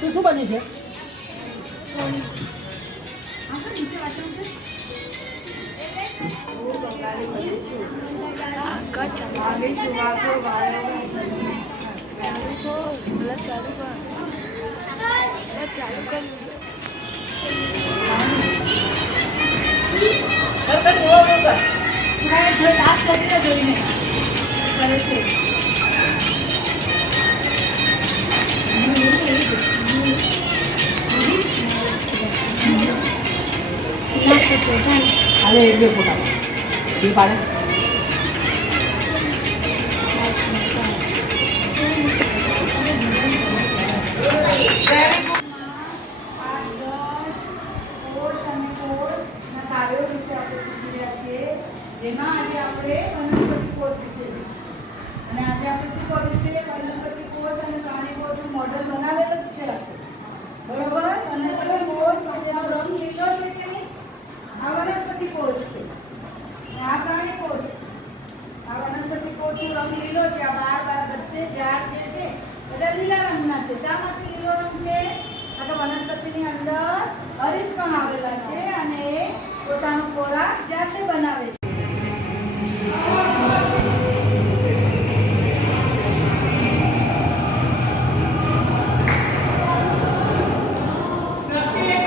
તું શું બની છે? અરે એક બે ફોટા પાડે જેમાં આજે આપણે વનસ્પતિ કોષ વિશે શીખીશું અને આજે આપણે શું કર્યું છે વનસ્પતિ કોષ અને પ્રાણી કોષનું મોડેલ બનાવેલું જ છે બરોબર વનસ્પતિ કોષ જેનો રંગ લીલો છે કે નહીં આ વનસ્પતિ કોષ છે આ પ્રાણી કોષ છે આ વનસ્પતિ કોષનો રંગ લીલો છે આ બાર બધે ઝાડ જે છે બધા લીલા રંગના છે શા માટે લીલો રંગ છે આ તો વનસ્પતિની અંદર હરિતકણ આવેલા છે અને પોતાનો ખોરાક જાતે બનાવે છે